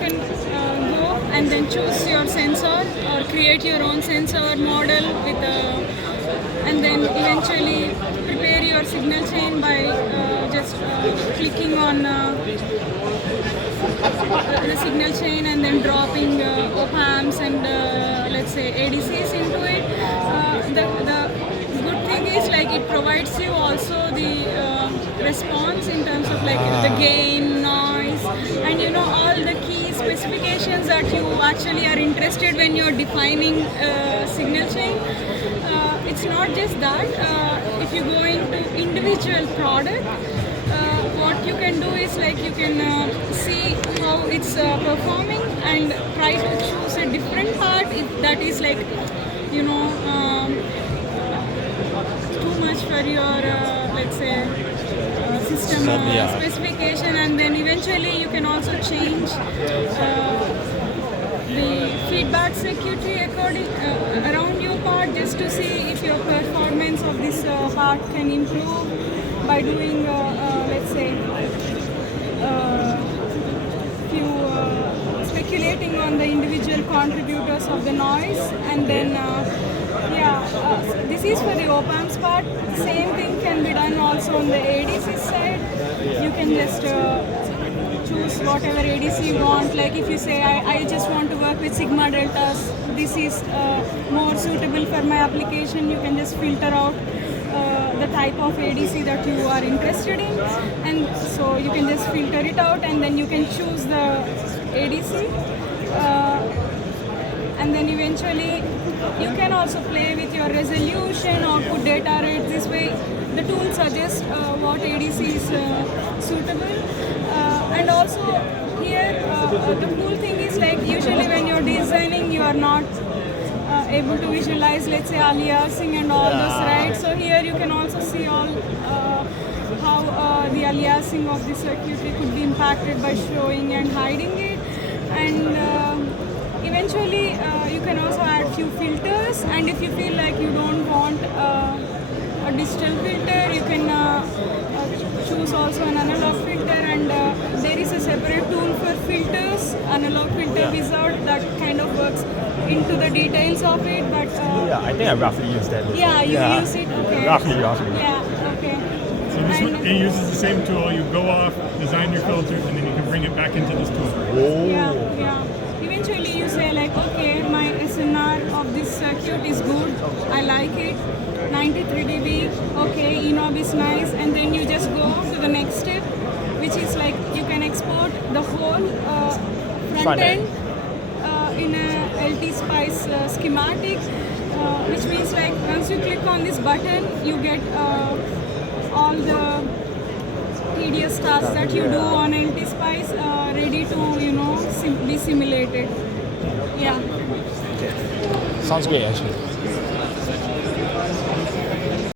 can go and then choose your sensor or create your own sensor model with and then eventually prepare your signal chain by just clicking on the signal chain and then dropping op-amps and let's say ADCs into it. The good thing is like it provides you also the response in terms of like the gain, noise, and you know all the key specifications that you actually are interested when you're defining signal chain. It's not just that. If you go into individual product, what you can do is like you can see how it's performing and try to choose a different part if that is like you know too much for your let's say system specification, and then eventually you can also change the feedback circuitry according around your part just to see if your performance of this part can improve by doing let's say few speculating on the individual contributors of the noise, and then this is for the op-amps part. Same thing can be done also on the ADC side. You can just choose whatever ADC you want. Like if you say I just want to work with sigma deltas, this is more suitable for my application, you can just filter out the type of ADC that you are interested in, and so you can just filter it out and then you can choose the ADC, and then eventually you can also play with your resolution, output data rate. This way the tool suggests what ADC is suitable, and also here the cool thing is like usually when you're designing you are not able to visualize, let's say, aliasing and all this, right? So here you can also see all how the aliasing of the circuitry could be impacted by showing and hiding it, and eventually you can also add few filters, and if you feel like you don't want a digital filter, you can choose also an analog filter, and there is a separate tool for filters, analog filter wizard, that kind of works into the details of it, but I think I roughly use that. yeah, you use it, okay. Roughly. Yeah, okay. So this one, it uses the same tool. You go off, design your filters, and then you can bring it back into this tool. Yeah. Eventually you say like, okay, my SNR of this circuit is good, I like it, 93 dB, okay, ENOB is nice, and then you just go to the next step, which is like you can export the whole front end in a LT Spice schematic, which means like once you click on this button, you get all the tedious tasks that you do on LT Spice ready to be simulated. Yeah. Sounds great actually.